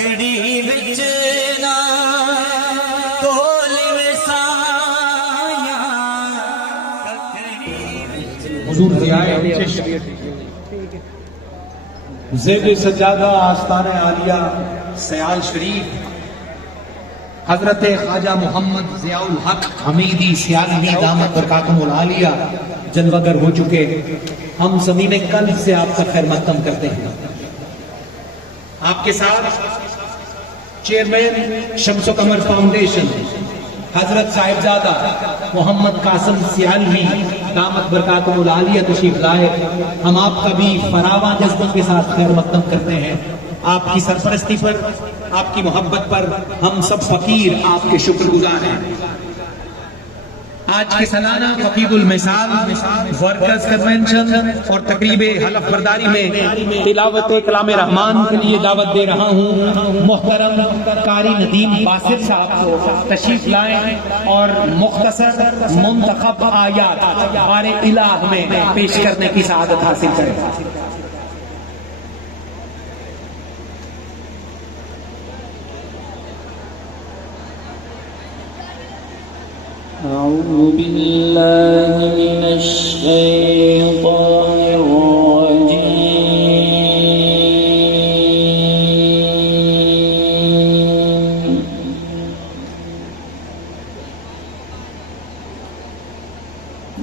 ککڑی وچ نا کول وسایا حضور ضیائے چشت زیب سجادہ آستان عالیہ سیال شریف حضرت خواجہ محمد ضیاء الحق حمیدی سیالوی دامت برکاتہم العالیہ جلوگر ہو چکے، ہم زمین قلب سے آپ کا خیر مقدم کرتے ہیں۔ آپ کے ساتھ چیئرمین شمس و قمر فاؤنڈیشن حضرت صاحبزادہ محمد قاسم سیالوی دامت برکاتہم العالیہ تشریف لائے، ہم آپ کا بھی فراواں جذبہ کے ساتھ خیر مقدم کرتے ہیں۔ آپ کی سرپرستی پر، آپ کی محبت پر ہم سب فقیر آپ کے شکر گزار ہیں۔ آج کے سالانہ فقید المثال ورکرز کنونشن اور تقریب حلف برداری میں تلاوت کلام رحمان کے لیے دعوت دے رہا ہوں محترم قاری ندیم باسط صاحب کو تشریف لائیں اور مختصر منتخب آیات بار الہ میں پیش کرنے کی سعادت حاصل کریں۔ أعوذ بالله من الشيطان الرجيم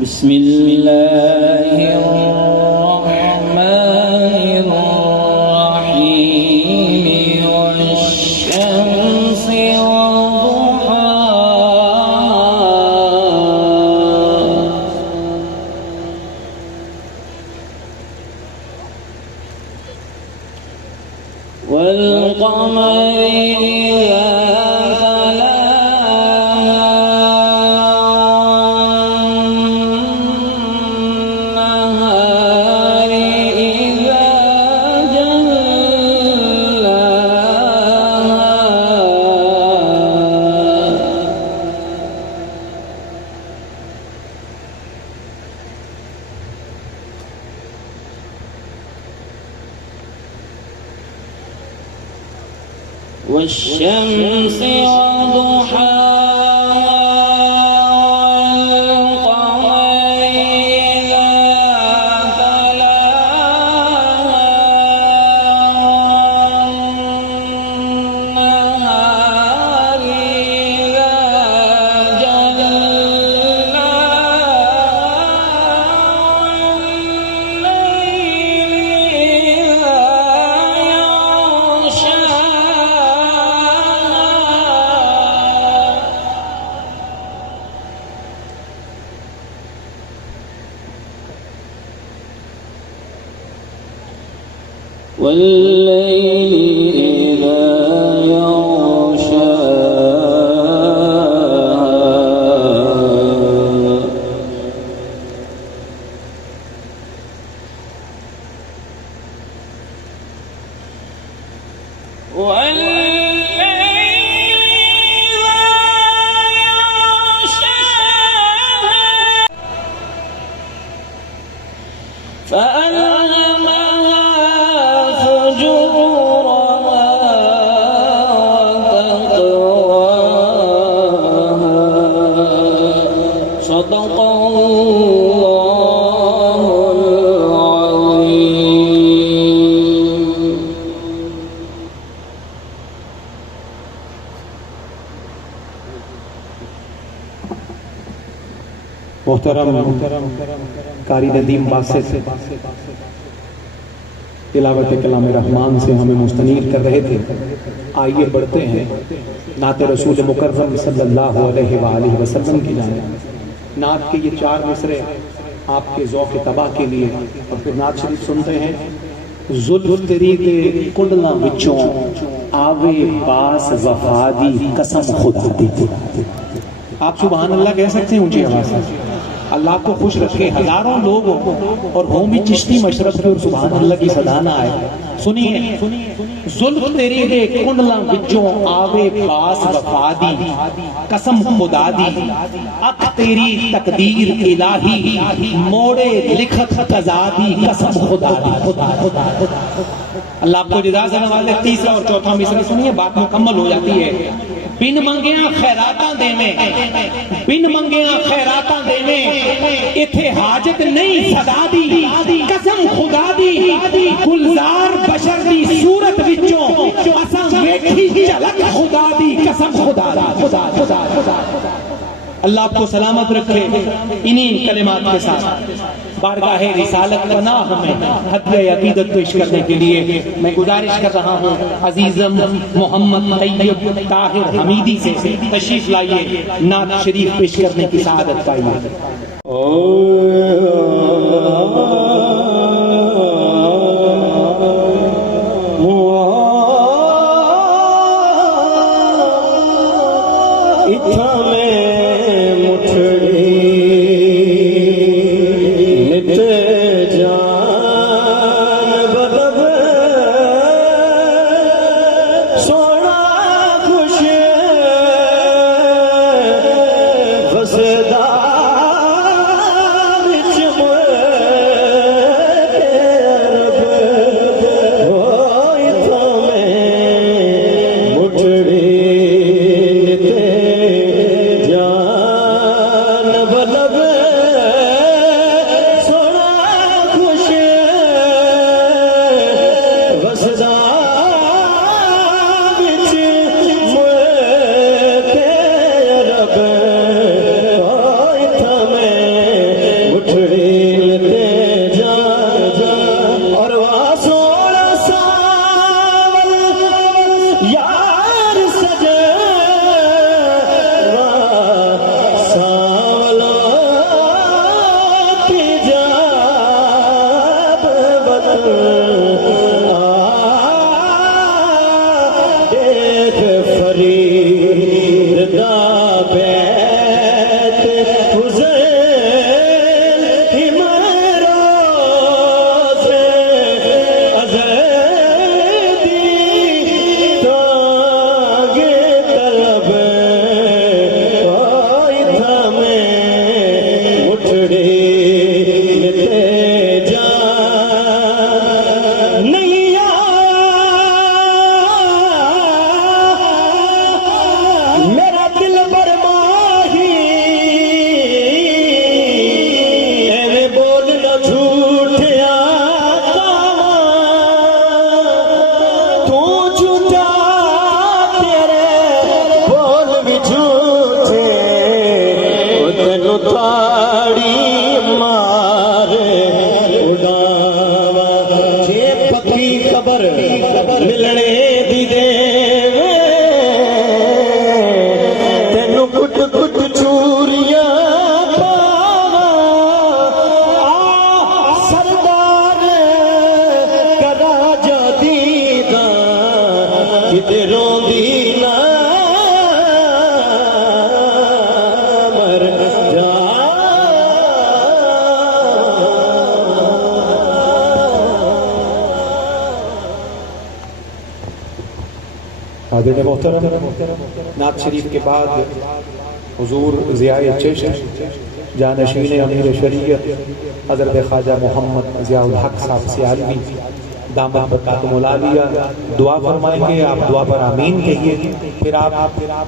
بسم الله الرحمن الرحيم والشمس والقمر إذا تلاها والنهار إذا جلاها والشمس والليل إذا يغشاها فألهمها فجورها وتقواها صدق الله العظيم محترم قاری ندیم باسط تلاوت کلام رحمان سے ہمیں مستنیر کر رہے تھے۔ آئیے بڑھتے ہیں نعت رسول مکرم صلی اللہ علیہ وآلہ وسلم کی جانب۔ نعت کے یہ 4 مصرے آپ کے ذوق طبع کے لیے، اور پھر نعت شریف سنتے ہیں۔ زلف تیری دے کڈنا وچوں آوے باس وفا دی قسم خدا دی۔ آپ سبحان اللہ کہہ سکتے ہیں اونچی آواز سے؟ اللہ آپ کو خوش رکھے، ہزاروں لوگ ہوں اور ہوں بھی چشتی مشرف کے اور سبحان اللہ کی صدا نہ آئے، سنیے زلف تیری دے کنڈلاں وچوں آوے باس وفا دی قسم خدا دی اک تیری تقدیر الہی موڑے لکھت قضا دی قسم خدا دی اللہ آپ کو جزا سے نوازے تیسرا اور چوتھا مصرع سنیے بات مکمل ہو جاتی ہے بن منگیاں خیراتاں دیویں بن منگیاں خیراتاں دیویں ایتھے حاجت نہیں صدا دی قسم خدا دی گلزار بشر دی صورت وچوں اساں ویکھی جھلک خدا دی قسم خدا دی اللہ آپ کو سلامت رکھے انہی کلمات کے ساتھ بارگاہ رسالت پناہ میں ہدیہ عقیدت پیش کرنے کے لیے میں گزارش کر رہا ہوں عزیزم محمد طیب طاہر حمیدی سے تشریف لائیے نعت شریف پیش کرنے کی سعادت پائیے نعت شریف کے بعد حضور ضیاء چشم جانشین امیر شریعت حضرت خواجہ محمد ضیاء الحق صاحب سیالوی دامت برکاتہم العالیہ دعا فرمائیں گے. آپ دعا پر آمین کہیے. پھر آپ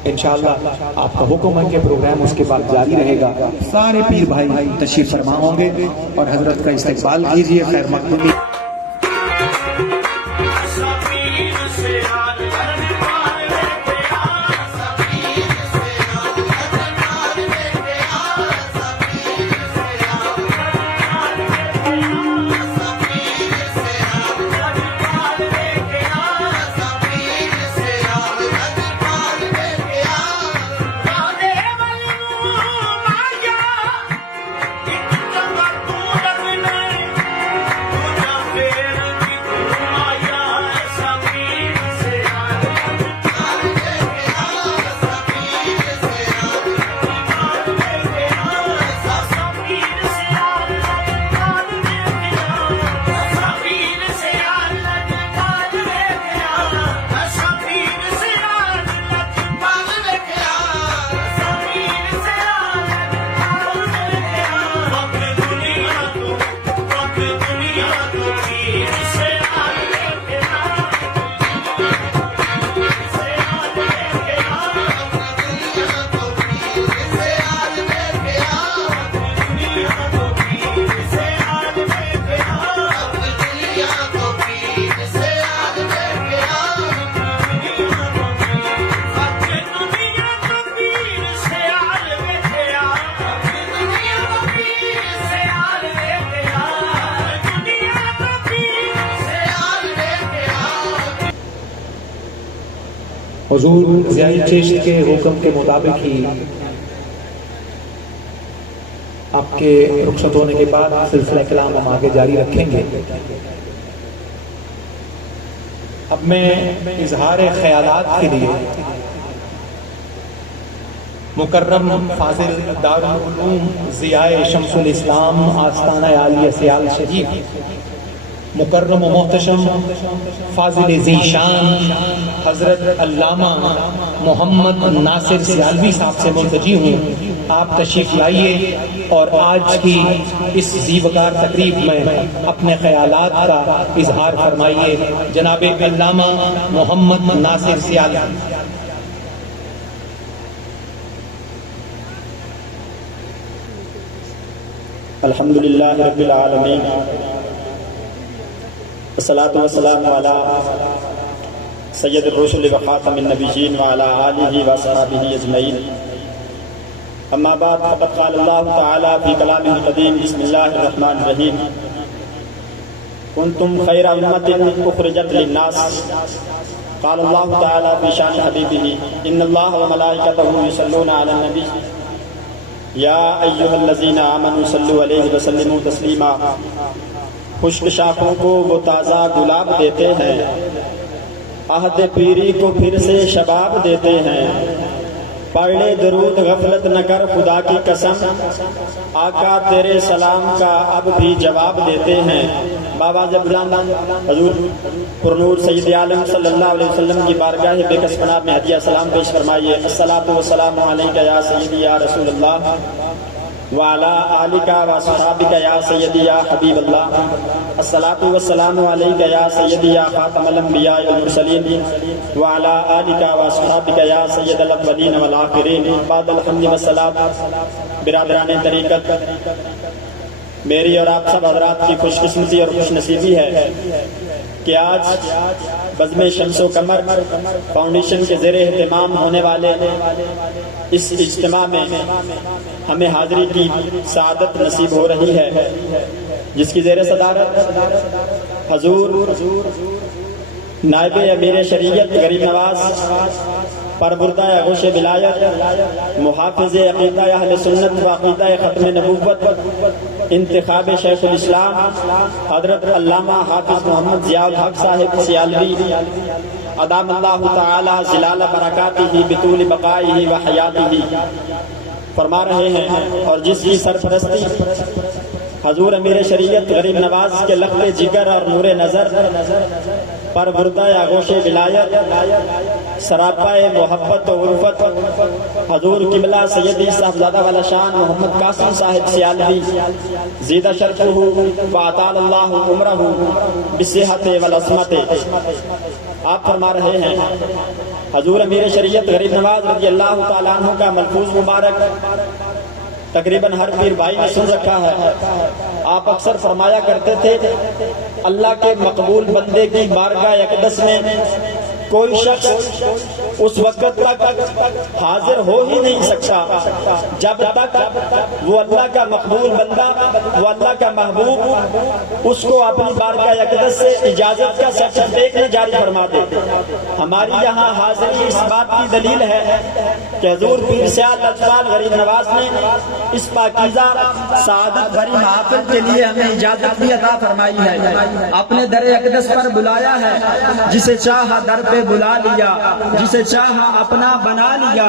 انشاءاللہ آپ کا حکم ہے کہ پروگرام اس کے بعد جاری رہے گا. سارے پیر بھائی تشریف فرما ہوں گے اور حضرت کا استقبال کیجیے. خیر مقبول. حضور ضیاء چشت کے حکم کے مطابق ہی آپ کے رخصت ہونے کے بعد سلسلہ کلام ہم آگے جاری رکھیں گے۔ اب میں اظہار خیالات کے لیے مکرم فاضل دارالعلوم ضیاء شمس الاسلام آستانہ عالیہ سیال شریف مکرم و محتشم فاضل ذیشان حضرت علامہ محمد ناصر سیالوی صاحب سے ملتجی ہوں آپ تشریف لائیے اور آج کی اس زیوگار تقریب میں اپنے خیالات کا اظہار فرمائیے۔ جناب علامہ محمد ناصر سیالوی۔ الحمدللہ رب العالمین والصلاة والسلام علی سید الرسل و خاتم النبیین وعلی آلہ وصحبہ اجمعین، اما بعد فقد قال اللہ تعالی فی کلامہ القدیم بسم اللہ الرحمن الرحیم کنتم خیر امۃ اخرجت للناس، قال اللہ تعالی فی شان حبیبہ ان اللہ وملائکتہ یصلون علی النبی یا ایہا الذین آمنوا صلوا علیہ وسلموا تسلیما۔ خشک شاخوں کو وہ تازہ گلاب دیتے ہیں، عہد پیری کو پھر سے شباب دیتے ہیں، پڑھ لے درود غفلت نہ کر خدا کی قسم، آقا تیرے سلام کا اب بھی جواب دیتے ہیں۔ بابا جب حضور پرنور سید عالم صلی اللہ علیہ وسلم کی بارگاہ بے کس پناہ میں ہدیہ سلام پیش فرمائیے۔ الصلاۃ والسلام علیک یا سیدی یا رسول اللہ وعلی آلک و صحابک یا سیدی یا حبیب اللہ، الصلاۃ والسلام علیک یا سیدی یا خاتم الانبیاء والمرسلین وعلی آلک و صحابک یا سید الاولین والآخرین، بعد الحمد والصلاۃ۔ برادران طریقت، میری اور آپ سب حضرات کی خوش قسمتی اور خوش نصیبی ہے کہ آج بزم شمس و قمر فاؤنڈیشن کے زیر اہتمام ہونے والے اس اجتماع میں ہمیں حاضری کی سعادت نصیب ہو رہی ہے، جس کی زیر صدارت حضور نائب امیر شریعت غریب نواز پربردہ آغوش ولایت محافظ عقیدہ اہل سنت و عقیدہ ختم نبوت انتخاب شیخ الاسلام حضرت علامہ حافظ محمد ضیاء الحق صاحب سیالوی ادام اللہ تعالی ظلال برکاتہ بطول بقائہ و حیاتہ فرما رہے ہیں، اور جس کی سرپرستی حضور امیر شریعت غریب نواز کے لخت جگر اور نور نظر پر بردہ آغوش ولایت سراپا محبت و عرفت حضور قبلہ سیدی صاحبزادہ والا شان محمد قاسم صاحب سیالوی زیدہ شرفہ و اطال اللہ عمرہ بالصحت والعصمت، آپ فرما رہے ہیں حضور امیر شریعت غریب نواز رضی اللہ تعالیٰ عنہ کا ملفوظ مبارک تقریباً ہر پیر بھائی نے سن رکھا ہے۔ آپ اکثر فرمایا کرتے تھے اللہ کے مقبول بندے کی بارگاہ اقدس میں کوئی شخص اس وقت تک حاضر ہو ہی نہیں سکتا جب تک وہ اللہ کا مقبول بندہ، وہ اللہ کا محبوب اس کو اپنی بارگاہ اقدس سے اجازت کا سرٹیفکیٹ نہ جاری فرما دے۔ ہماری یہاں حاضری اس بات کی دلیل ہے کہ حضور پیر سیال اجلال غریب نواز نے اس پاکیزہ سعادت بھری محافل کے لیے ہمیں اجازت بھی عطا فرمائی ہے، اپنے در اقدس پر بلایا ہے، جسے چاہا در پہ بلا لیا، جسے چاہا اپنا بنا لیا،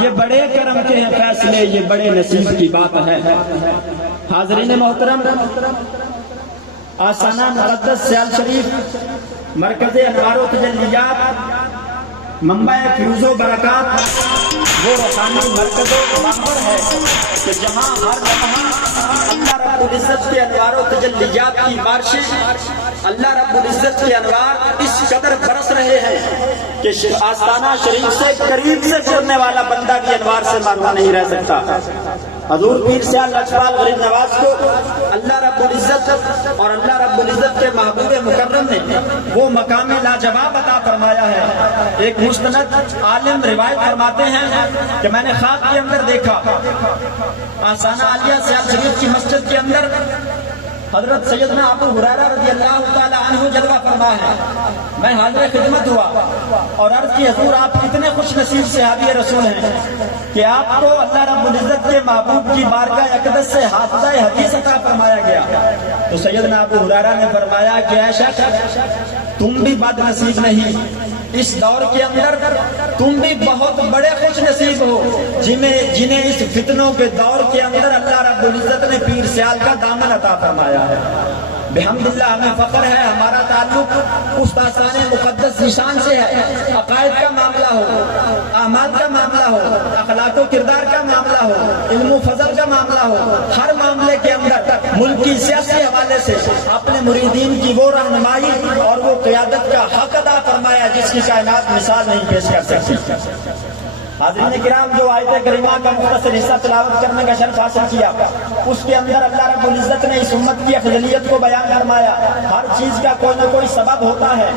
یہ بڑے کرم کے ہیں فیصلے، یہ بڑے نصیب کی بات ہے۔ حاضرین محترم، آستانہ مقدس سیال شریف مرکز انوار و تجلیات، منبع فیوز و برکات، وہ روحانی مرکز و منبر ہے کہ جہاں ہر جہاں اللہ رب العزت کے انوار و تجلیات کی بارشیں، اللہ رب العزت کے انوار اس قدر برس رہے ہیں کہ آستانہ شریف سے قریب سے جڑنے والا بندہ بھی انوار سے محروم نہیں رہ سکتا۔ حضور پیر سیال لجپال غریب نواز کو اللہ رب العزت اور اللہ رب العزت کے محبوب مکرم نے وہ مقام لاجواب عطا فرمایا ہے۔ ایک مستند عالم روایت فرماتے ہیں کہ میں نے خواب کے اندر دیکھا آستانہ عالیہ سیال شریف کی مسجد کے اندر حضرت سیدنا ابو ہریرہ رضی اللہ تعالی عنہ جلوہ فرما پناہ ہیں، میں حاضر خدمت ہوا اور عرض کی حضور آپ کتنے خوش نصیب صحابی رسول ہیں کہ آپ کو اللہ رب العزت کے محبوب کی بارگاہ اقدس سے حافظہ حدیث عطا فرمایا گیا۔ تو سیدنا ابو ہریرہ نے فرمایا کہ اے شخص تم بھی بد نصیب نہیں، اس دور کے اندر تم بھی بہت بڑے خوش نصیب ہو جنہیں اس فتنوں کے دور کے اندر اللہ رب العزت نے پیر سیال کا دامن عطا فرمایا ہے۔ بحمدللہ ہمیں فخر ہے، ہمارا تعلق اس داستان مقدس نشان سے ہے۔ عقائد کا معاملہ ہو، اعمال کا معاملہ ہو، اخلاق و کردار کا معاملہ ہو، علم و فضل کا معاملہ ہو، ہر معاملے کے اندر ملک کی سیاسی حوالے سے اپنے مریدین کی وہ رہنمائی اور وہ قیادت کا حق ادا فرمایا جس کی کائنات مثال نہیں پیش کر سکتی۔ حاضرین کرام، جو آیت کریمہ کا مختصر حصہ تلاوت کرنے کا شرف حاصل کیا، اس کے اندر اللہ رب العزت نے اس امت کی افضلیت کو بیان فرمایا۔ ہر چیز کا کوئی نہ کوئی سبب ہوتا ہے،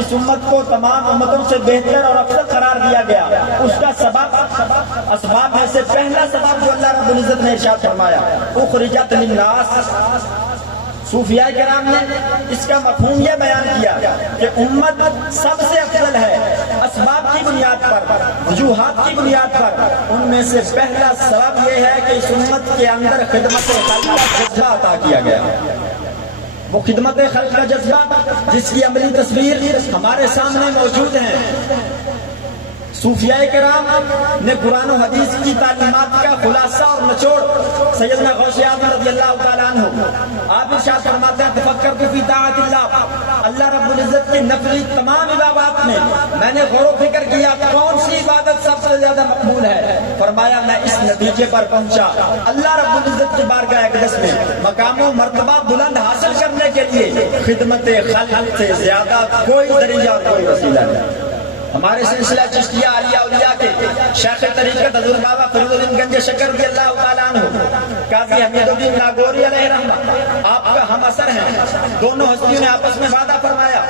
اس امت کو تمام امتوں سے بہتر اور افضل قرار دیا گیا۔ اس کا سبب، اسباب میں سے پہلا سبب جو اللہ رب العزت نے ارشاد فرمایا، اخرجت للناس۔ صوفیاء کرام نے اس کا مفہوم یہ بیان کیا کہ امت سب سے افضل ہے اسباب کی بنیاد پر، وجوہات کی بنیاد پر۔ ان میں سے پہلا سبب یہ ہے کہ اس امت کے اندر خدمت خلق کا جذبہ عطا کیا گیا۔ وہ خدمت خلق کا جذبہ جس کی عملی تصویر ہمارے سامنے موجود ہے۔ صوفیاء کرام نے قرآن و حدیث کی تعلیمات کا خلاصہ اور نچوڑ سیدنا غوث اعظم رضی اللہ تعالیٰ عنہ آپ ارشاد فرماتے ہیں، تفکرت فی طاعت اللہ، اللہ رب العزت کی نفلی تمام عبادات میں نے غور و فکر کیا کون سی عبادت سب سے زیادہ مقبول ہے۔ فرمایا میں اس نتیجے پر پہنچا، اللہ رب العزت کی بارگاہ اقدس میں مقام و مرتبہ بلند حاصل کرنے کے لیے خدمت خلق سے زیادہ کوئی ذریعہ اور کوئی وسیلہ نہیں۔ ہمارے سلسلہ چشتیہ عالیہ اولیاء کے شیخ طریقت حضور بابا فرید الدین گنج شکر رضی اللہ تعالیٰ عنہ قاضی حمید الدین ناگوری علیہ رحمہ آپ کا ہم اثر ہیں۔ دونوں ہستیوں نے آپس میں وعدہ فرمایا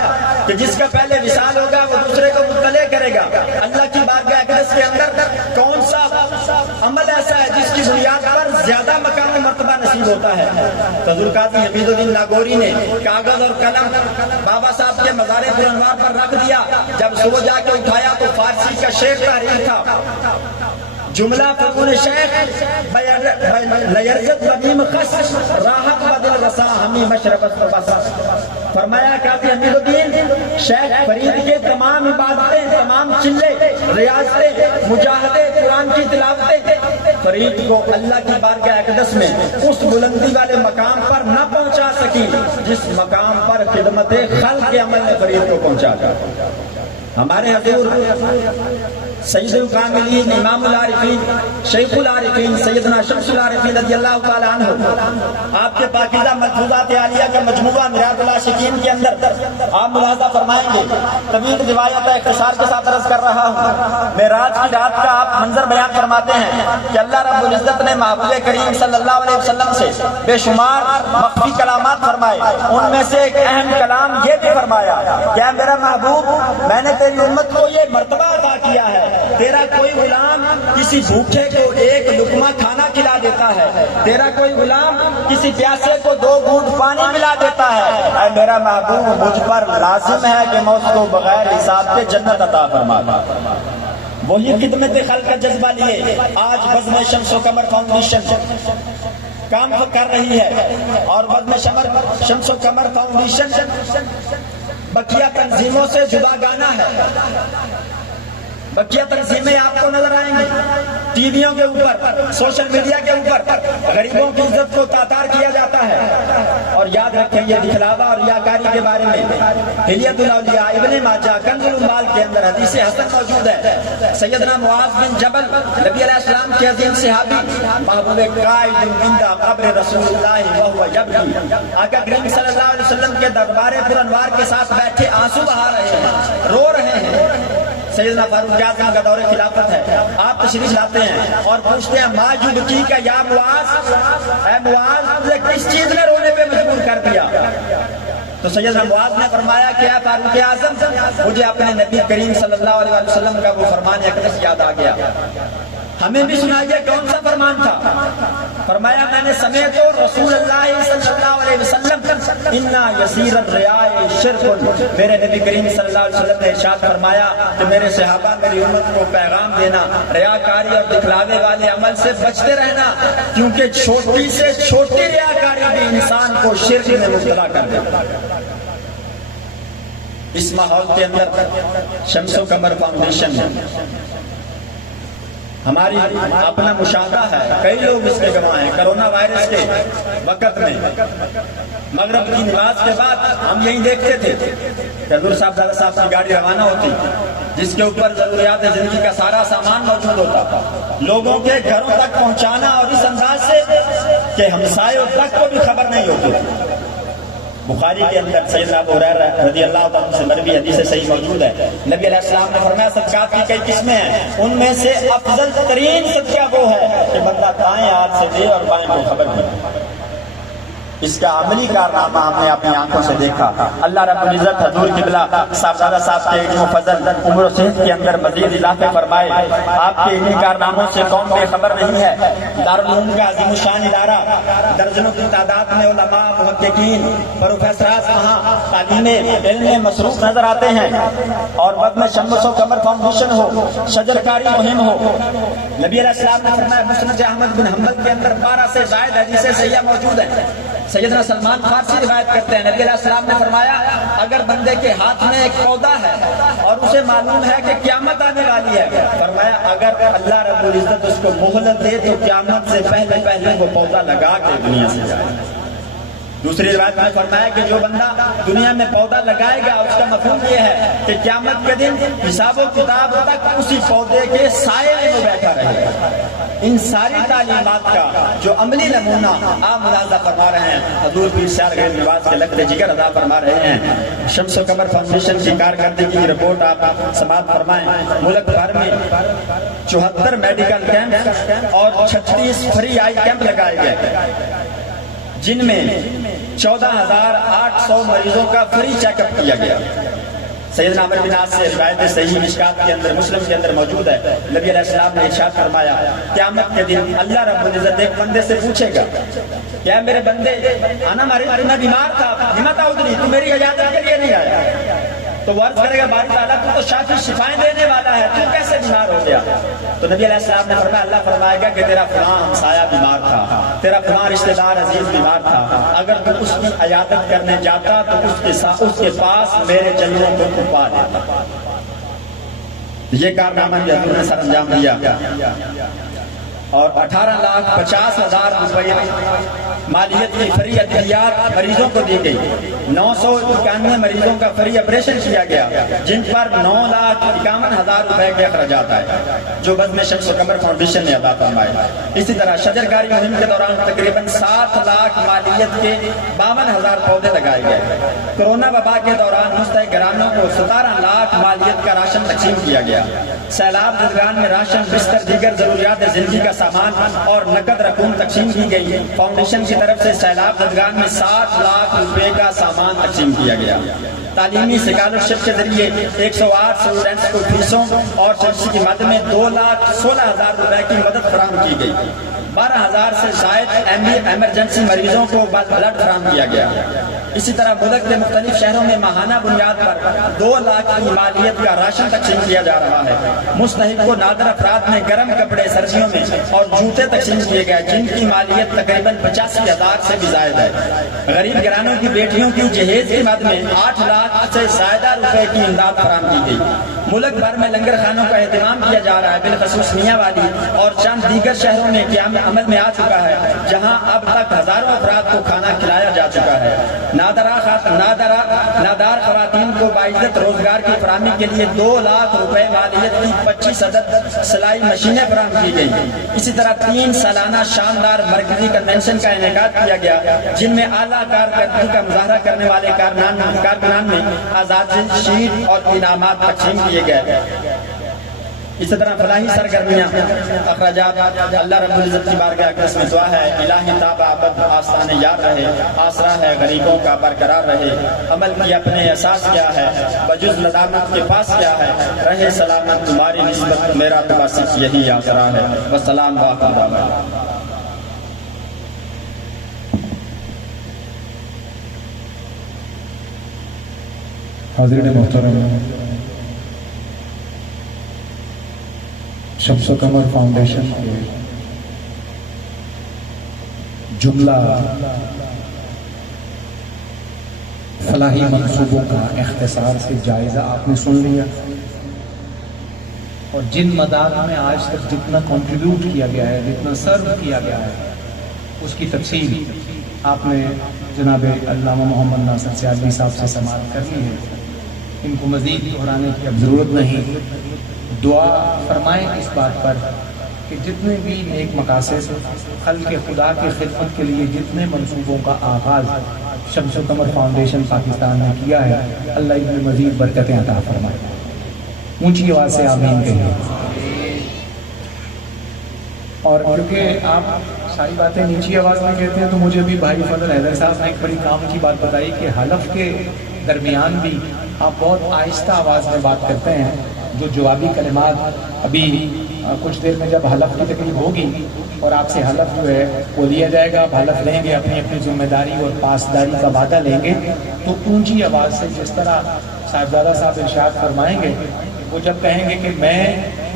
کہ جس کا پہلے وصال ہوگا وہ دوسرے کو مطلع کرے گا۔ اللہ کی بارگاہ اقدس کے اندر کون سا عمل ایسا ہے جس کی بنیاد پر زیادہ مقام و مرتبہ نصیب ہوتا ہے؟ حضور قاضی حمید الدین ناگوری نے کاغذ اور قلم بابا صاحب کے مزار پرانوار پر رکھ دیا۔ جب صبح جا کے اٹھایا تو فارسی کا شعر تحریر تھا، جملہ فقون شیخ لیرزت بدیم خس راحت بدل رسا ہمی مشربت بس۔ فرمایا قاضی حمید الدین شیخ فرید کے تمام عبادتیں، تمام چلے، ریاضتیں، مجاہدے، قرآن کی تلاوتیں فرید کو اللہ کی بارگاہ اقدس میں اس بلندی والے مقام پر نہ پہنچا سکی جس مقام پر خدمت خلق کے عمل نے فرید کو پہنچا تھا۔ ہمارے حضور سید الکاملین، امام العارفین، شیخ العارفین سیدنا شمس العارفین رضی اللہ تعالیٰ عنہ آپ کے پاکیزہ ملفوظات عالیہ کا مجموعہ میراث العاشقین کے اندر آپ ملاحظہ فرمائیں گے۔ طویل روایت اختصار کے ساتھ عرض کر رہا ہوں، معراج کی رات کا آپ منظر بیان فرماتے ہیں کہ اللہ رب العزت نے محبوب کریم صلی اللہ علیہ وسلم سے بے شمار مخفی کلامات فرمائے۔ ان میں سے ایک اہم کلام یہ بھی فرمایا کہ اے میرا محبوب، میں نے تیری امت کو یہ مرتبہ عطا کیا ہے، تیرا کوئی غلام کسی بھوکے کو ایک لقمہ کھانا کھلا دیتا ہے، تیرا کوئی غلام کسی پیاسے کو 2 گھونٹ پانی پلا دیتا ہے۔ اے میرا محبوب، مجھ پر لازم ہے کہ میں اس کو بغیر حساب کے جنت عطا فرما دوں۔ وہی خدمت خلق کا جذبہ لیے آج بزم شمس و قمر فاؤنڈیشن کام کر رہی ہے، اور بزم شمس و قمر فاؤنڈیشن بقیہ تنظیموں سے جدا گانا ہے۔ بقیہ تنظیمیں آپ کو نظر آئیں گی ٹی ویوں کے اوپر، سوشل میڈیا کے اوپر غریبوں کی عزت کو تاتار کیا جاتا ہے۔ اور یاد رکھیں یہ دکھلاوا اور ریاکاری کے بارے میں حلیت الاولیاء ابن ماجہ کنز الاموال کے اندر حدیث حسن موجود ہے۔ سیدنا معاذ بن جبل نبی علیہ السلام کے عظیم صحابی، محبوب قائد عند قبر رسول اللہ وهو یبکی، آقا کریم صلی اللہ علیہ وسلم کے دربار پر انوار کے ساتھ بیٹھے آنسو بہا رہے ہیں، رو رہے ہیں۔ سیدنا فاروق اعظم کا دور خلافت ہے، آپ تشریف لاتے ہیں اور پوچھتے ہیں ما یبکی کا یا معاذ، اے معاذ تجھے کس چیز نے رونے پہ مجبور کر دیا؟ تو سیدنا معاذ نے فرمایا کہ اے فاروق اعظم، مجھے اپنے نبی کریم صلی اللہ علیہ وسلم کا وہ فرمان اقدس یاد آ گیا ہمیں بھی سنائیے کون سا فرمان تھا؟ فرمایا میں نے سمیت رسول اللہ صلی اللہ علیہ وسلم انا یسیر الرعاء شرک، میرے نبی کریم صلی اللہ علیہ وسلم نے ارشاد فرمایا کہ میرے صحابہ میری امت کو پیغام دینا ریاکاری اور دکھلاوے والے عمل سے بچتے رہنا، کیونکہ چھوٹی سے چھوٹی ریاکاری بھی انسان کو شرک میں مبتلا کر دیتا۔ اس ماحول کے اندر شمس و قمر فاؤنڈیشن ہے، ہماری اپنا مشاہدہ ہے، کئی لوگ اس کے گواہ ہیں۔ کرونا وائرس کے وقت میں مغرب کی نماز کے بعد ہم یہی دیکھتے تھے کہ حضور صاحب کی گاڑی روانہ ہوتی جس کے اوپر ضروریات زندگی کا سارا سامان موجود ہوتا تھا، لوگوں کے گھروں تک پہنچانا، اور اس انداز سے کہ ہمسایوں تک کو بھی خبر نہیں ہوتی۔ بخاری کے اندر سیدنا ابو ہریرہ رضی اللہ عنہ سے مروی حدیث صحیح موجود ہے، نبی علیہ السلام نے فرمایا صدقات کی کئی قسمیں ہیں، ان میں سے افضل ترین صدقہ وہ ہے کہ بندہ دائیں ہاتھ سے دے اور بائیں کو خبر دے۔ اس کا عملی کارنامہ ہم نے اپنی آنکھوں سے دیکھا۔ اللہ رب العزت حضور قبلہ صاحبزادہ صاحب کے علم و فضل عمر و صحت کے اندر مزید اضافے فرمائے۔ آپ کے انہی کارناموں سے قوم بے خبر نہیں ہے۔ دارالعلوم کا عظیم الشان ادارہ، درجنوں کی تعداد میں علماء، محققین، پروفیسرات وہاں تعلیم علم میں مصروف نظر آتے ہیں، اور وقت میں شمس و قمر فاؤنڈیشن ہو، شجرکاری مہم ہو۔ نبی علیہ السلام نے فرمایا مسند احمد بن حنبل کے اندر 12 سے زائد حدیثیں صحیحہ موجود ہیں۔ سیدنا سلمان فارسی روایت کرتے ہیں، نبی علیہ السلام نے فرمایا اگر بندے کے ہاتھ میں ایک پودا ہے اور اسے معلوم ہے کہ قیامت آنے والی ہے، فرمایا اگر اللہ رب العزت اس کو مہلت دے تو قیامت سے پہلے پہلے وہ پودا لگا کے دنیا سے جائے۔ دوسری روایت میں فرمایا کہ جو بندہ دنیا میں پودا لگائے گا اس کا مفہوم یہ ہے کہ قیامت کے دن حساب و کتاب تک اسی پودے کے سائے میں وہ بیٹھا رہے گا۔ ان ساری تعلیمات کا جو عملی نمونہ آپ ملاحظہ فرما رہے ہیں، حضور پیر سیال غیر نواز کے لقب جگر ادا فرما رہے ہیں۔ شمس و قمر فاؤنڈیشن کی کارکردگی کی رپورٹ آپ سماعت فرمائیں۔ ملک بھر میں 74 میڈیکل کیمپ اور 36 فری آئی کیمپ لگائے گئے، جن میں 14,800 مریضوں کا فری چیک اپ کیا گیا۔ سیدنا عمر بن عاص سے روایت صحیح مشکات کے اندر مسلم کے اندر موجود ہے، نبی علیہ السلام نے ارشاد فرمایا قیامت کے دن اللہ رب العزت ایک بندے سے پوچھے گا کیا میرے بندے انا مریض، میں بیمار تھا، لما تعودنی، تو میری عیادت کے لیے نہیں آیا؟ تو وہ عرض کرے گا باری تعالیٰ تو شافی شفائیں دینے والا ہے، تو کیسے بیمار ہو گیا؟ تو نبی علیہ السلام نے فرمایا اللہ فرمائے گا کہ تیرا فلاں ہمسایہ بیمار تھا، تیرا فلاں رشتہ دار عزیز بیمار تھا، اگر تو اس کی عیادت کرنے جاتا تو اس کے پاس میرے جنوں کو چھپا دیتا۔ یہ کارنامہ بھی حضور نے سر انجام دیا، اور 18,50,000 روپئے مالیت کی فری ادویات مریضوں کو دی گئی۔ 991 مریضوں کا فری آپریشن کیا گیا، جن پر 9,51,000 روپے کے اخراجات آئے، جو بزم شمس و قمر فاؤنڈیشن نے ادا فرمائے۔ اسی طرح شجرکاری مہم کے دوران تقریباً 7 لاکھ مالیت کے 52,000 پودے لگائے گئے۔ کورونا وبا کے دوران مستحق گھرانوں کو 17 لاکھ مالیت کا راشن تقسیم کیا گیا۔ سیلاب زدگان میں راشن، بستر، دیگر ضروریات زندگی کا سامان اور نقد رقوم تقسیم کی گئی۔ فاؤنڈیشن کی طرف سے سیلاب زدگان میں 7 لاکھ روپے کا سامان تقسیم کیا گیا۔ تعلیمی اسکالرشپ کے ذریعے 108 اسٹوڈنٹس کو فیسوں اور سبسڈی کی مد میں 2,16,000 روپے کی مدد فراہم کی گئی۔ 12,000 سے زائد ایمرجنسی مریضوں کو بلڈ فراہم کیا گیا۔ اسی طرح ملک کے مختلف شہروں میں ماہانہ بنیاد پر 2 لاکھ کی مالیت کا راشن تقسیم کیا جا رہا ہے۔ مستحق کو نادر افراد میں گرم کپڑے سردیوں میں اور جوتے تقسیم کیے گئے، جن کی مالیت تقریباً 85,000 سے بھی زائد ہے۔ غریب گھرانوں کی بیٹیوں کی جہیز کی مد میں 8 لاکھ سے زیادہ روپے کی امداد فراہم کی گئی۔ ملک بھر میں لنگر خانوں کا اہتمام کیا جا رہا ہے، بالخصوص میاں والی اور چند دیگر شہروں میں قیام عمل میں آ چکا ہے، جہاں اب تک ہزاروں افراد کو کھانا کھلایا جا چکا ہے۔ نادار خواتین کو باعزت روزگار کی فراہمی کے لیے 2 لاکھ روپے مالیت کی 25 عدد سلائی مشینیں فراہم کی گئی۔ اسی طرح 3 سالانہ شاندار مرکزی کنونشن کا انعقاد کیا گیا، جن میں اعلیٰ کارکردگی کا مظاہرہ کرنے والے کارکنان میں آزادی شیٹ اور انعامات تقسیم کیے گئے۔ اسی طرح فلاحی سرگرمیاں اخراجات اللہ رب العزت کی بارگاہ اقدس میں دعا ہے الہی تاب عبد آستان یار رہے، آسرا ہے غریبوں کا برقرار رہے، عمل کی اپنے احساس کیا ہے بجز ندامت کے پاس کیا ہے، رہے سلامت تمہاری نسبت میرا تو بس یہی آسرا ہے۔ والسلام علیکم۔ حاضرین محترم، شمس و قمر فاؤنڈیشن کے جملہ فلاحی منصوبوں کا اختصار سے جائزہ آپ نے سن لیا، اور جن مدار میں آج تک جتنا کنٹریبیوٹ کیا گیا ہے، جتنا سرو کیا گیا ہے، اس کی تفصیل آپ نے جناب علامہ محمد ناصر سیالوی صاحب سے سماعت کر لی ہے، ان کو مزید دہرانے کی اب ضرورت نہیں۔ دعا فرمائیں اس بات پر کہ جتنے بھی نیک مقاصد خلق خدا کی خدمت کے لیے جتنے منصوبوں کا آغاز شمس و قمر فاؤنڈیشن پاکستان نے کیا ہے، اللہ ان میں مزید برکتیں عطا فرمائے۔ اونچی آواز سے آمین کہیے۔ اور کیونکہ آپ ساری باتیں نیچی آواز میں کہتے ہیں، تو مجھے بھی بھائی فضل حیدر صاحب نے ایک بڑی کام کی بات بتائی کہ حلف کے درمیان بھی آپ بہت آہستہ آواز میں بات کرتے ہیں۔ جو جوابی کلمات ابھی کچھ دیر میں جب حلف کی تقریب ہوگی اور آپ سے حلف جو ہے وہ لیا جائے گا، آپ حلف لیں گے، اپنی اپنی ذمہ داری اور پاسداری کا وعدہ لیں گے، تو اونچی آواز سے جس طرح صاحبزادہ صاحب ارشاد فرمائیں گے، وہ جب کہیں گے کہ میں،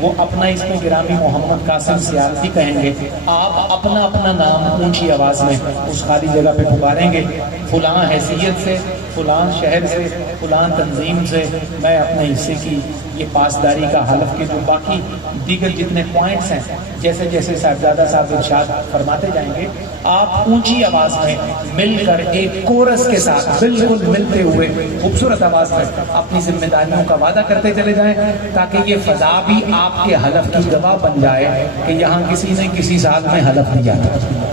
وہ اپنا اس میں گرامی محمد قاسم سیالوی کہیں گے، آپ اپنا اپنا نام اونچی آواز میں اس خالی جگہ پہ پکاریں گے، فلاں حیثیت سے، فلاں شہر سے، فلاں تنظیم سے میں اپنے حصے کی یہ پاسداری کا حلف کے جو باقی دیگر جتنے پوائنٹس ہیں، جیسے جیسے صاحبزادہ صاحب ارشاد فرماتے جائیں گے، آپ اونچی آواز میں مل کر ایک کورس کے ساتھ بالکل ملتے ہوئے خوبصورت آواز میں اپنی ذمہ داریوں کا وعدہ کرتے چلے جائیں، تاکہ یہ فضا بھی آپ کے حلف کی گواہ بن جائے کہ یہاں کسی نے کسی سال میں حلف دیا تھا۔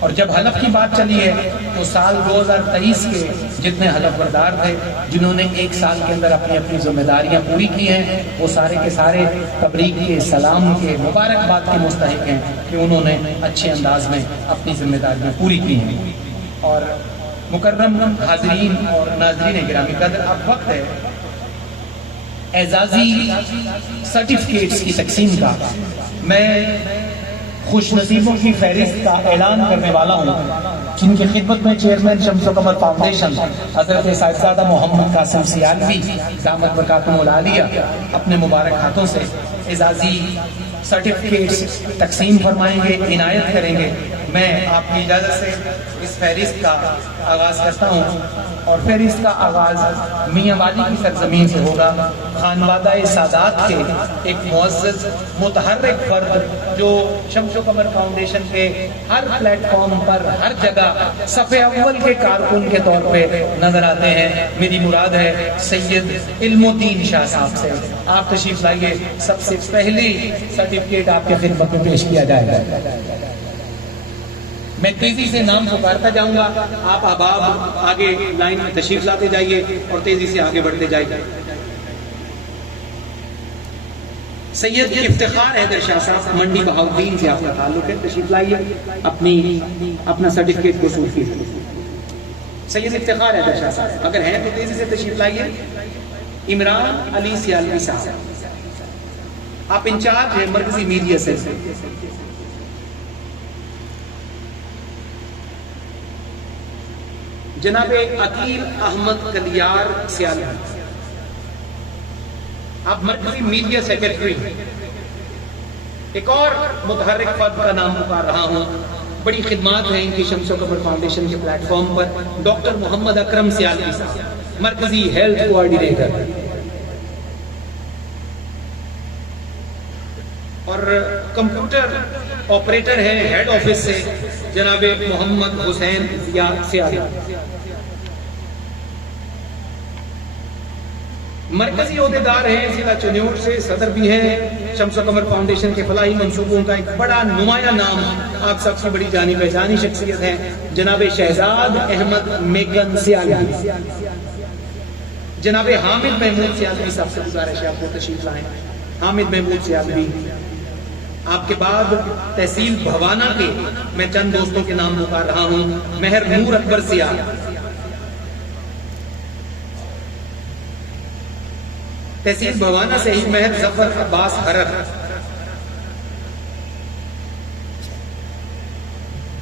اور جب حلف کی بات چلی ہے تو سال 2023 کے جتنے حلف بردار تھے جنہوں نے ایک سال کے اندر اپنی اپنی ذمہ داریاں پوری کی ہیں، وہ سارے کے سارے تبریک کے، سلام کے، مبارکباد کے مستحق ہیں کہ انہوں نے اچھے انداز میں اپنی ذمہ داریاں پوری کی ہیں۔ اور مکرم حاضرین اور ناظرین گرامی قدر، اب وقت ہے اعزازی سرٹیفکیٹس کی تقسیم کا۔ میں خوش نصیبوں کی فہرست کا اعلان کرنے والا ہوں، جن کی خدمت میں چیئرمین شمس و قمر فاؤنڈیشن حضرت صاحبزادہ محمد قاسم سیالوی دامت برکاتہم العالیہ اپنے مبارک ہاتھوں سے اعزازی سرٹیفکیٹس تقسیم فرمائیں گے، عنایت کریں گے۔ میں آپ کی اجازت سے اس فہرست کا آغاز کرتا ہوں، اور فہرست کا آغاز میاں والی کی سرزمین سے ہوگا، خانوادہ سادات کے ایک معزز متحرک فرد جو شمس و قمر فاؤنڈیشن کے ہر پلیٹ فارم پر، ہر جگہ صف اول کے کارکن کے طور پہ نظر آتے ہیں۔ میری مراد ہے سید علم الدین شاہ صاحب سے۔ آپ تشریف لائیے، سب سے پہلی سرٹیفکیٹ آپ کے خدمت میں پیش کیا جائے گا۔ میں تیزی سے نام پکارتا جاؤں گا، آپ احباب آگے لائن میں تشریف لاتے جائیے اور تیزی سے آگے بڑھتے جائیے۔ سید افتخار حیدر شاہ صاحب، منڈی بہاؤالدین سے آپ کا تعلق ہے، تشریف لائیے، اپنا سرٹیفکیٹ کو وصول کیجیے۔ سید افتخار حیدر شاہ صاحب اگر ہیں تو تیزی سے تشریف لائیے۔ عمران علی سیالوی صاحب، آپ انچارج ہیں مرکزی میڈیا سے۔ جناب عقیل احمد کلیار سیالوی، آپ مرکزی میڈیا سیکرٹری۔ ایک اور متحرک فرد کا نام پکار رہا ہوں، بڑی خدمات ہیں ان کی شمس و قمر فاؤنڈیشن کے پلیٹ فارم پر، ڈاکٹر محمد اکرم سیالوی صاحب، مرکزی ہیلتھ کوآرڈینیٹر۔ اور کمپیوٹر آپریٹر ہے ہیڈ آفس سے جناب محمد حسین ضیاء سیالوی۔ مرکزی عہدیدار ہیں ضلع چنیوٹ سے، صدر بھی ہیں شمس و قمر فاؤنڈیشن کے فلاحی منصوبوں کا ایک بڑا نمایاں نام، آپ سب سے بڑی جانی پہچانی شخصیت ہے جناب شہزاد احمد میگن سیالوی۔ جناب حامد محمود سیالوی صاحب سے گزارش ہے آپ کو تشریف لائیں۔ حامد محمود سیالوی. آپ کے بعد تحصیل بھوانا کے میں چند دوستوں کے نام پکار رہا ہوں. مہر نور اکبر سیال، تحصیل بھوانا سے ہی مہر ظفر عباس حرر،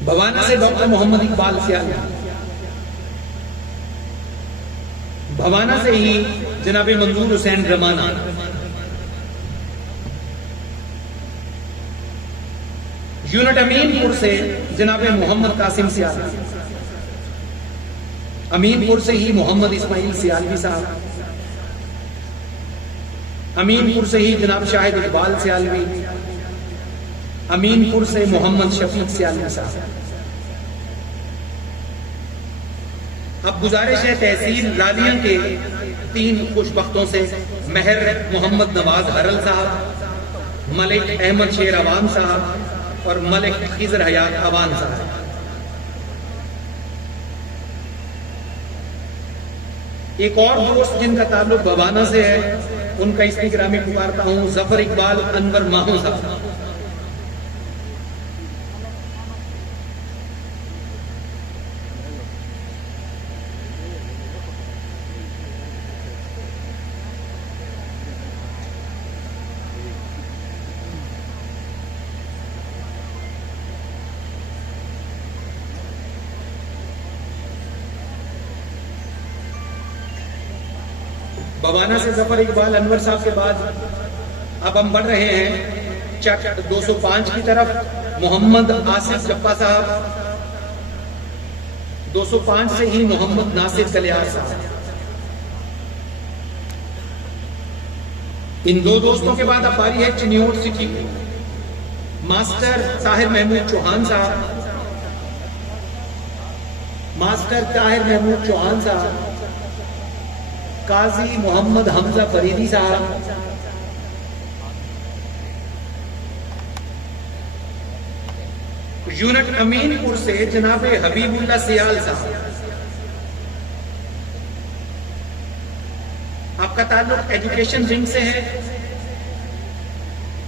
بھوانا سے ڈاکٹر محمد اقبال سیال، بھوانا سے ہی جناب منظور حسین رمانہ، یونٹ امین پور سے جناب محمد قاسم سیال، امین پور سے ہی محمد اسماعیل سیالوی صاحب، امین پور سے ہی جناب شاہد اقبال سیالوی، امین پور سے محمد شفیق سیالوی صاحب. اب گزارش ہے تحصیل رالیاں کے 3 خوش بختوں سے، مہر محمد نواز حرل صاحب، ملک احمد شیر عوان صاحب اور ملک خضر حیات عوان صاحب. ایک اور دوست جن کا تعلق بھوانا سے ہے، ان کا اسمی گرامی پکارتا ہوں، ظفر اقبال انور ماہو صاحب. بھوانا سے ظفر اقبال انور صاحب کے بعد اب ہم بڑھ رہے ہیں چک 205 کی طرف. محمد آصف جپا صاحب، 205 سے ہی محمد ناصر کلیار صاحب. ان 2 دوستوں کے بعد اب باری ہے چنیوٹ سٹی کی. ماسٹر طاہر محمود چوہان صاحب، ماسٹر طاہر محمود چوہان صاحب، قاضی محمد حمزہ فریدی صاحب، یونٹ امین پور سے جناب حبیب اللہ سیال صاحب. آپ کا تعلق ایجوکیشن ونگ سے ہے،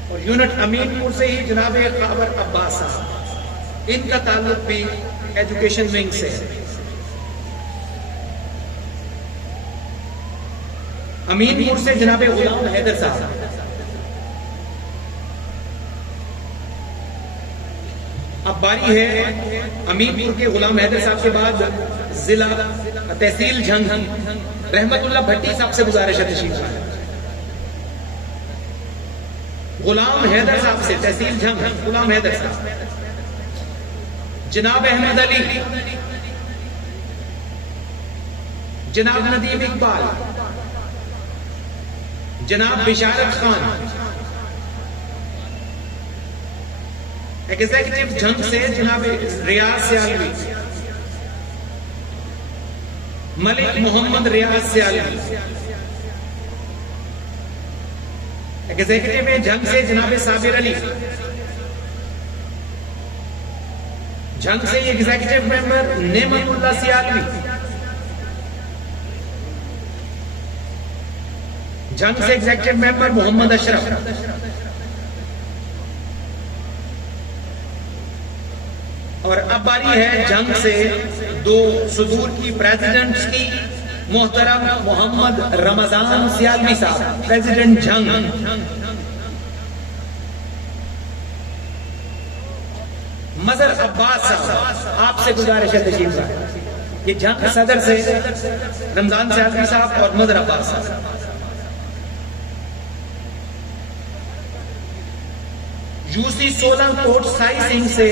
اور یونٹ امین پور سے ہی جناب خاور عباس صاحب، ان کا تعلق بھی ایجوکیشن ونگ سے ہے. امین پور سے جناب غلام حیدر صاحب. اب باری ہے امین پور کے غلام حیدر صاحب کے بعد ضلع تحصیل جھنگ رحمت اللہ بھٹی صاحب سے گزارش ہے تشریف لائیں. غلام حیدر صاحب سے تحصیل جھنگ غلام حیدر صاحب، جناب احمد علی، جناب ندیم اقبال، جناب بشارت خان. ایگزیکٹو جھنگ سے جناب ریاض سیالوی، ملک محمد ریاض سیالوی. ایگزیکٹو جھنگ سے جناب صابر علی، جھنگ سے ایگزیکٹو ممبر نعمت اللہ سیالوی، جھنگ سے ایگزیکٹو ممبر محمد اشرف. اور اب باری ہے جھنگ سے 2 صدور کی پریزیڈنٹس کی، محترم محمد رمضان سیالوی صاحب پریزیڈنٹ جھنگ، مظہر عباس صاحب. آپ سے گزارش ہے تشریف لائیں. یہ جھنگ صدر سے رمضان سیالوی صاحب اور مظہر عباس صاحب. یوسی 16 کوٹ سائی سنگھ سے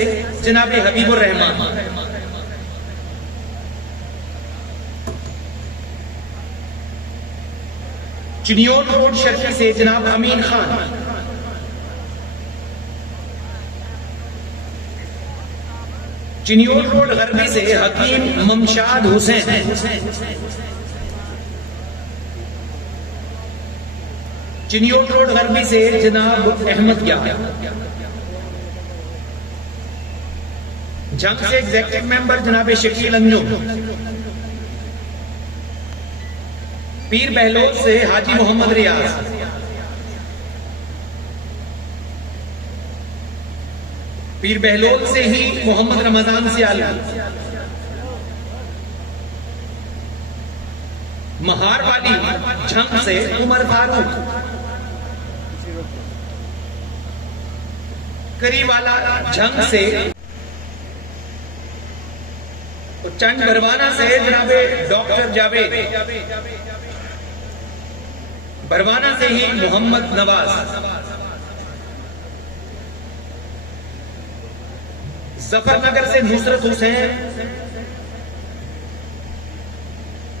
جناب حبیب الرحمان. چنیوٹ روڈ شرقی سے جناب امین خان. چنیوٹ روڈ غربی سے حکیم ممشاد حسین. چنیوٹ روڈ غربی سے جناب احمد یار. جھنگ سے ایگزیکٹو ممبر جناب شکیل انجم. پیر بہلوچ سے حاجی محمد ریاض. پیر بہلول سے ہی محمد رمضان سیالوی، مہار والی جھنگ سے عمر فاروق، کری والا جھنگ سے چنگ بھروانا سے جناب ڈاکٹر جاوید، بھروانا سے ہی محمد نواز، ظفر نگر سے نصرت حسین،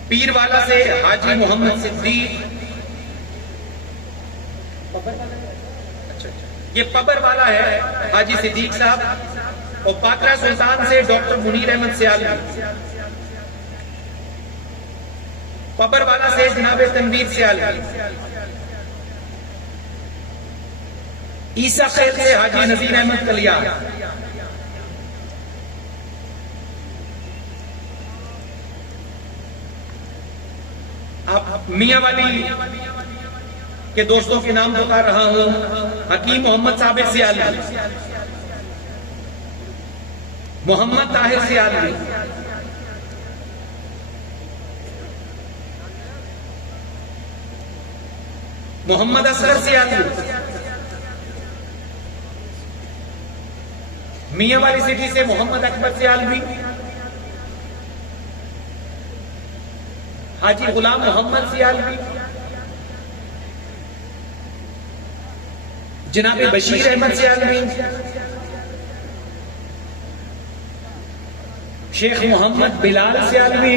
پیر والا سے حاجی محمد صدیق، یہ پبر والا ہے حاجی صدیق صاحب، اور پاکرا سلطان سے ڈاکٹر منیر احمد سیالوی، پبر والا سے جناب تنویر سیالوی، عیسیٰ خیل سے حاجی نذیر احمد کلیا، اب میاں والی کے دوستوں کے نام پکار رہا ہوں، حکیم محمد ثابت سیالوی، محمد طاہر سیالوی، محمد اصغر سیالوی، میاں والی سٹی سے محمد اکبر سیالوی، حاجی غلام محمد سیالوی، جناب بشیر احمد سیالوی، شیخ محمد بلال سیالوی،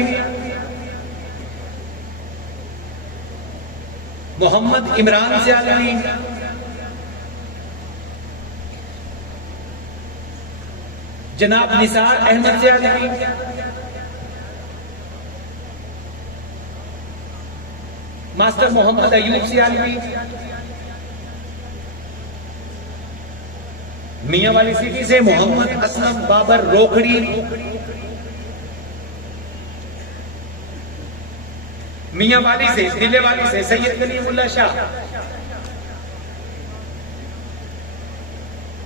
محمد عمران سیالوی، جناب نثار احمد سیالوی، ماسٹر محمد ایوب سیالوی، میاں والی سٹی سے محمد اسلم بابر روکھڑی، میاں والی سے دلے والی سے سید کلیم اللہ شاہ،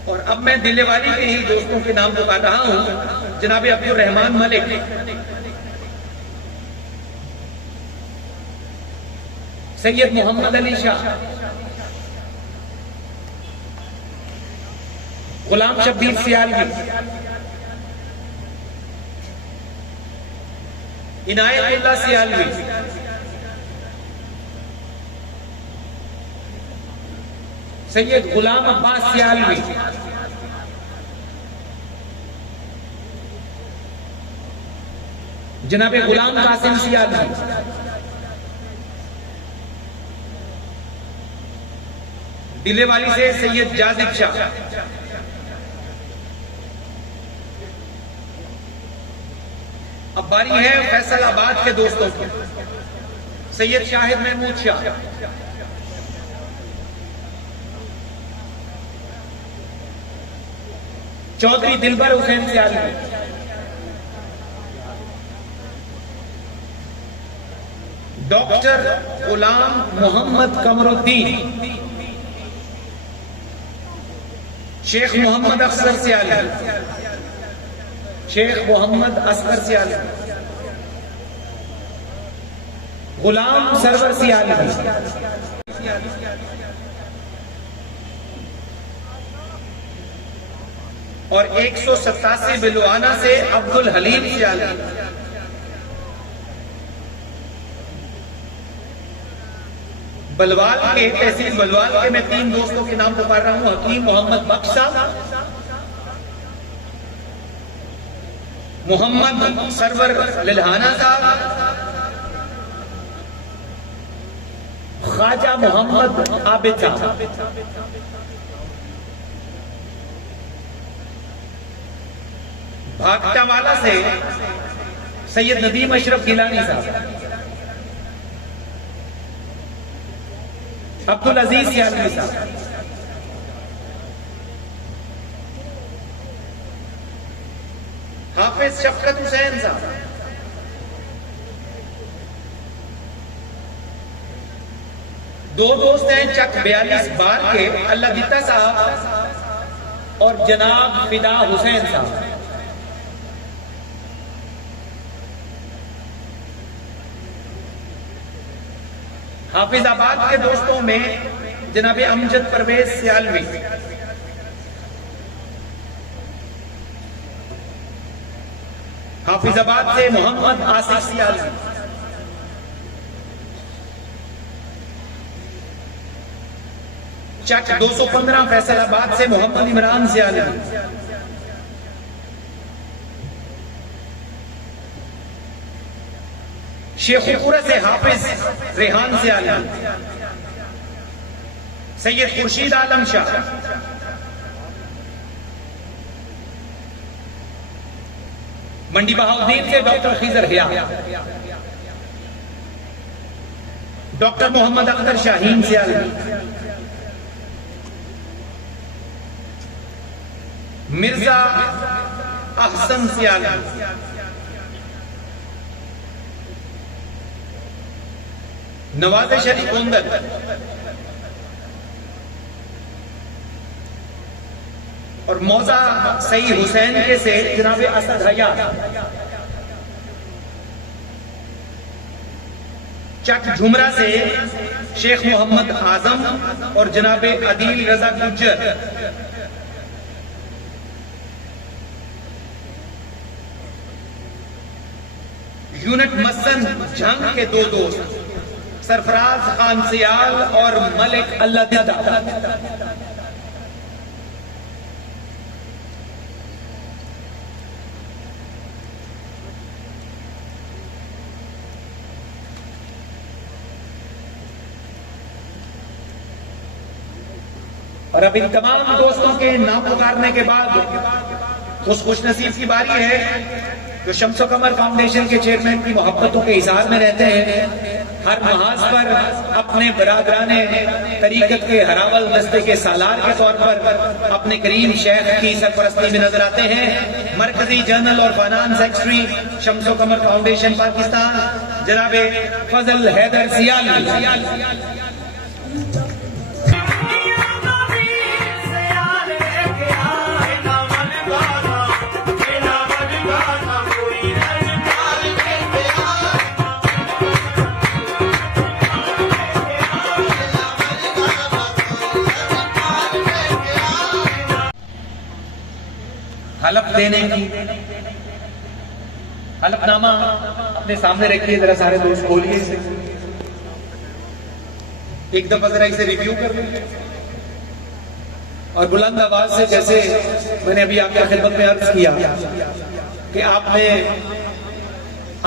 اور اب میں دلے والی کے ہی دوستوں کے نام بتا رہا ہوں، جناب عبد الرحمان ملک، سید محمد علی شاہ، غلام شبیر سیالوی، عنایت اللہ سیالوی، سید غلام عباس سیالوی، جناب غلام قاسم سیالوی، دلے والی سے سید جاذب شاہ، اب باری ہے فیصل آباد کے دوستوں کی، سید شاہد محمود شاہ، چودھری دلبر حسین سیالوی، ڈاکٹر غلام محمد قمر الدین، شیخ محمد اصغر سیالوی، شیخ محمد اصغر سیالوی، غلام سرور سیالوی، اور 187 بلوانا سے عبد الحلیم سیالوی، بلوال کے تحصیل بلوال کے میں 3 دوستوں کے نام پکار رہا ہوں، حکیم محمد بخش صاحب، محمد سرور للہانہ صاحب، خواجہ محمد عابد صاحب، بھاگٹا والا سے سید ندیم اشرف گیلانی صاحب، عبدالعزیز سیالوی صاحب، حافظ شفقت حسین صاحب، دو دوست ہیں چک 42 بار کے اللہ دیتا صاحب، اور جناب فدا حسین صاحب. حافظ آباد کے دوستوں میں جناب امجد پرویز سیالوی. حافظ آباد سے محمد آصف سیالوی. چک 215 فیصل آباد سے محمد عمران سیالوی. شیخ پورہ سے حافظ ریحان سیالوی. سید خورشید عالم شاہ. منڈی بہاؤدین سے ڈاکٹر خضر حیا. ڈاکٹر محمد اختر شاہین سیالوی. مرزا احسن سیالوی. نواز شریف گوندل. اور موزہ سعید حسین کے سے جناب اسد حیات. چک جھمرہ سے شیخ محمد اعظم اور جناب عدیل رضا گجر. یونٹ مسن جھنگ کے دو دوست سرفراز خان سیال اور ملک اللہ دیدہ. اور اب ان تمام دوستوں کے نام پکارنے کے بعد اس خوش نصیب کی باری ہے جو شمس و قمر فاؤنڈیشن کے چیئرمین کی محبتوں کے اظہار میں رہتے ہیں. ہر محاذ پر اپنے برادران طریقت کے ہراول دستے کے سالار کے طور پر اپنے کریم شیخ کی سرپرستی میں نظر آتے ہیں. مرکزی جنرل اور فائنانس سیکرٹری شمس و قمر فاؤنڈیشن پاکستان جناب فضل حیدر سیالوی. حلف دینے کی حلف نامہ اپنے سامنے رکھیے. ذرا سارے دوست کھولیے اسے. ایک دفعہ ذرا اسے ریویو کر لیں اور بلند آواز سے, جیسے میں نے ابھی آپ کی خدمت میں عرض کیا کہ آپ نے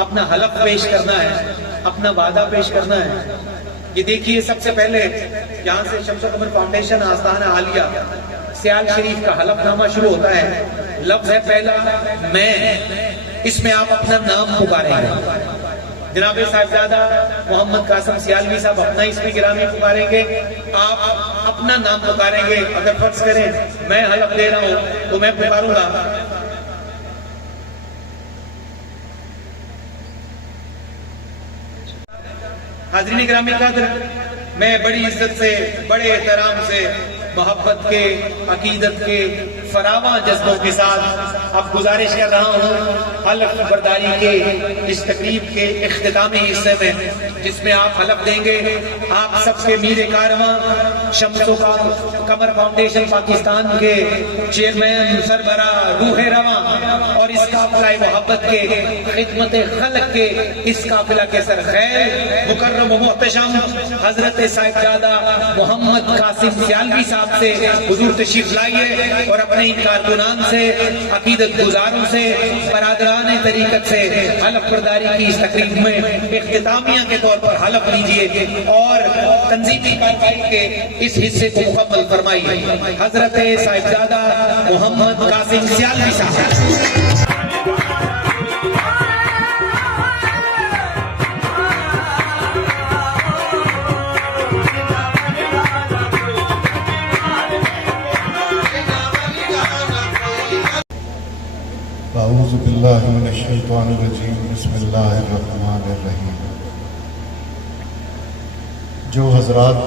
اپنا حلف پیش کرنا ہے, اپنا وعدہ پیش کرنا ہے. یہ دیکھیے سب سے پہلے یہاں سے شمس و قمر فاؤنڈیشن آستانہ عالیہ سیال شریف کا حلف نامہ شروع ہوتا ہے. لفظ ہے پہلا میں. اس میں آپ اپنا نام پکاریں گے. جناب صاحبزادہ محمد قاسم سیالوی صاحب اپنا اسم گرامی پکاریں گے. آپ اپنا نام پکاریں گے. اگر فرض کریں میں حلف دے رہا ہوں تو میں پکاروں گا حاضرین گرامی قدر, میں بڑی عزت سے, بڑے احترام سے, محبت کے, عقیدت کے فراواں جذبوں کے ساتھ اب گزارش کر رہا ہوں حلف برداری کے اس تقریب کے اختتامی حصے میں, جس میں آپ حلف دیں گے. آپ سب کے میر کارواں شمس و قمر فاؤنڈیشن پاکستان کے چیئرمین سربراہ روح رواں اور اس قافلہ محبت کے خدمت خلق کے اس قافلہ کے سرخیر مکرم و محتشم حضرت صاحبزادہ محمد قاسم سیالوی صاحب سے حضور تشریف لائیے اور اپنے ان کارکنان سے, عقیدت گزاروں سے, برادران طریقت سے حلف برداری کی اس تقریب میں اختتامیہ کے طور پر حلف لیجئے اور تنظیمی کارروائی کے اس حصے کو مکمل فرمائیے. حضرت صاحبزادہ محمد قاسم سیالوی صاحب. اعوذ باللہ من الشیطان الرجیم بسم اللہ الرحمن الرحیم. جو حضرات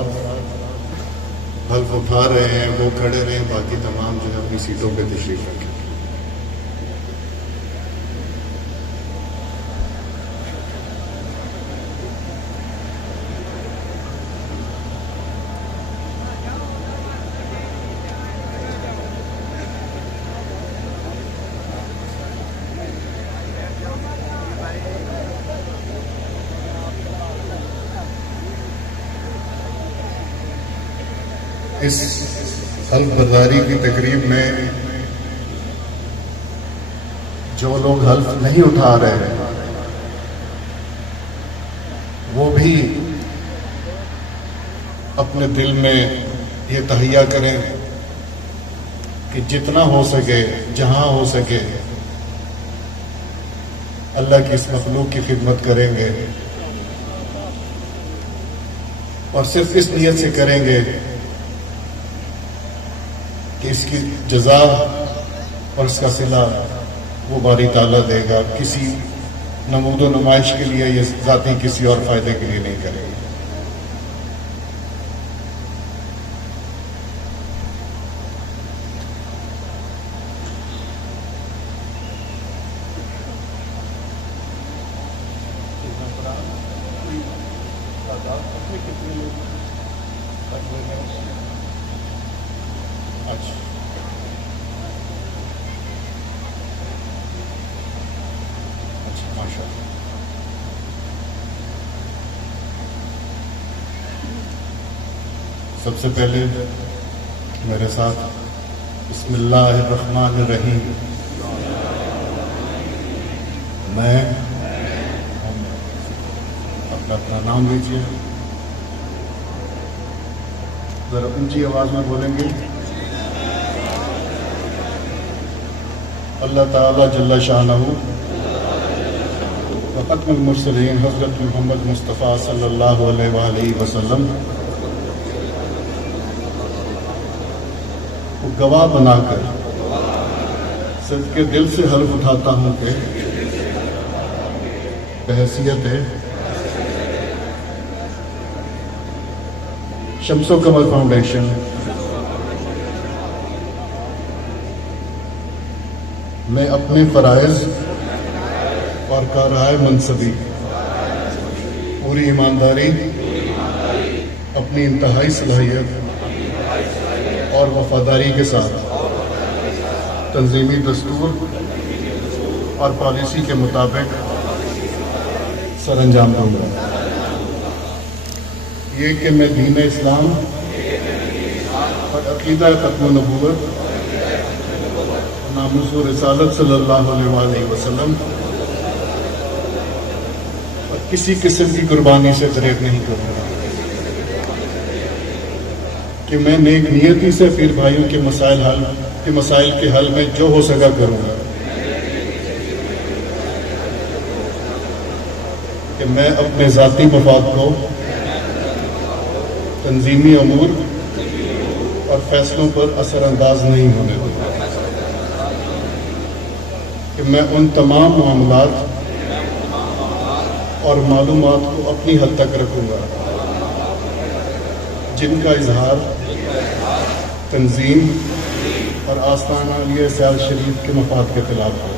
حلف اٹھا رہے ہیں وہ کھڑے رہیں، باقی تمام جو ہے اپنی سیٹوں پہ تشریف رکھیں۔ اس حلف برداری کی تقریب میں جو لوگ حلف نہیں اٹھا رہے وہ بھی اپنے دل میں یہ تہیہ کریں کہ جتنا ہو سکے، جہاں ہو سکے، اللہ کی اس مخلوق کی خدمت کریں گے، اور صرف اس نیت سے کریں گے کہ اس کی جزا اور اس کا صلہ وہ باری تعالیٰ دے گا۔ کسی نمود و نمائش کے لیے یہ ذاتی کسی اور فائدے کے لیے نہیں کرے گا۔ سب سے پہلے میرے ساتھ بسم اللہ الرحمن الرحیم۔ میں اپنا نام لیجیے، ذرا اونچی آواز میں بولیں گے۔ اللہ تعالیٰ جل شانہ و ختم المرسلین حضرت محمد مصطفیٰ صلی اللہ علیہ وآلہ وسلم کو گواہ بنا کر صدقے دل سے حلف اٹھاتا ہوں کہ بحیثیت شمس و قمر فاؤنڈیشن میں اپنے فرائض اور کارہائے منصبی پوری ایمانداری، اپنی انتہائی صلاحیت اور وفاداری کے ساتھ تنظیمی دستور اور پالیسی کے مطابق سر انجام دوں گا۔ یہ کہ میں دین اسلام اور عقیدہ ختم نبوت اور ناموس و رسالت صلی اللہ علیہ وآلہ وسلم اور کسی قسم کی قربانی سے گریز نہیں کروں گا، کہ میں نیک نیتی سے پیر بھائیوں کے مسائل کے حل میں جو ہو سکا کروں گا، کہ میں اپنے ذاتی مفاد کو تنظیمی امور اور فیصلوں پر اثر انداز نہیں ہونے دوں گا، کہ میں ان تمام معاملات اور معلومات کو اپنی حد تک رکھوں گا جن کا اظہار تنظیم اور آستانہ علیہ سیال شریف کے مفاد کے خلاف ہے۔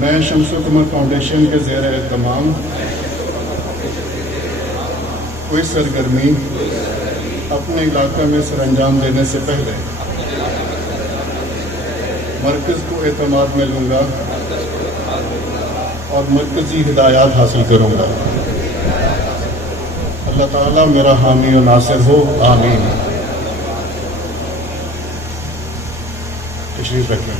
میں شمس و قمر فاؤنڈیشن کے زیر اہتمام کوئی سرگرمی اپنے علاقہ میں سر انجام دینے سے پہلے مرکز کو اعتماد میں لوں گا اور مرکزی ہدایات حاصل کروں گا۔ اللہ تعالیٰ میرا حامی و ناصر ہو، آمین۔ تشریف رکھیں۔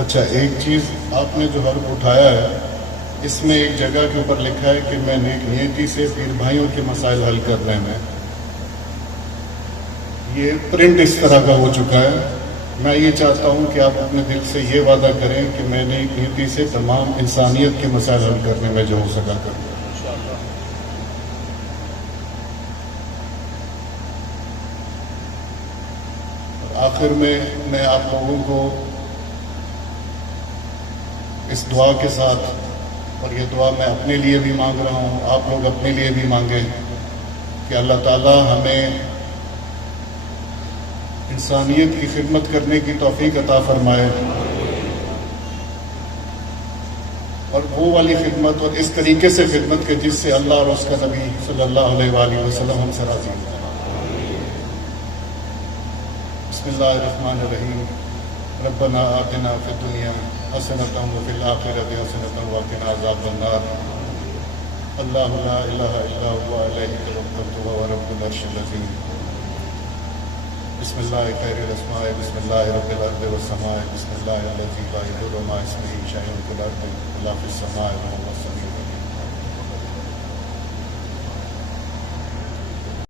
اچھا، ایک چیز آپ نے جو حرف اٹھایا ہے، اس میں ایک جگہ کے اوپر لکھا ہے کہ میں نیک نیتی سے پیر بھائیوں کے مسائل حل کرنے میں، یہ پرنٹ اس طرح کا ہو چکا ہے. میں یہ چاہتا ہوں کہ آپ اپنے دل سے یہ وعدہ کریں کہ میں نیک نیتی سے تمام انسانیت کے مسائل حل کرنے میں جو ہو سکا کروں. آخر میں آپ لوگوں کو اس دعا کے ساتھ، اور یہ دعا میں اپنے لیے بھی مانگ رہا ہوں، آپ لوگ اپنے لیے بھی مانگیں کہ اللہ تعالیٰ ہمیں انسانیت کی خدمت کرنے کی توفیق عطا فرمائے، اور وہ والی خدمت اور اس طریقے سے خدمت کہ جس سے اللہ اور اس کا نبی صلی اللہ علیہ وآلہ وسلم ہم سے راضی ہوں. بسم اللہ الرحمن الرحیم. ربنا آتنا فی الدنیا حسنۃ وفی الآخرۃ حسنۃ وقنا عذاب النار. اللہ لا الہ الا هو علیہ توکلت وهو رب العرش العظیم. بسم اللہ خیر الاسماء، بسم اللہ رب الارض والسماء، بسم اللہ الذی لا یضر مع اسمہ شیء فی الارض ولا فی السماء وهو السمیع العلیم.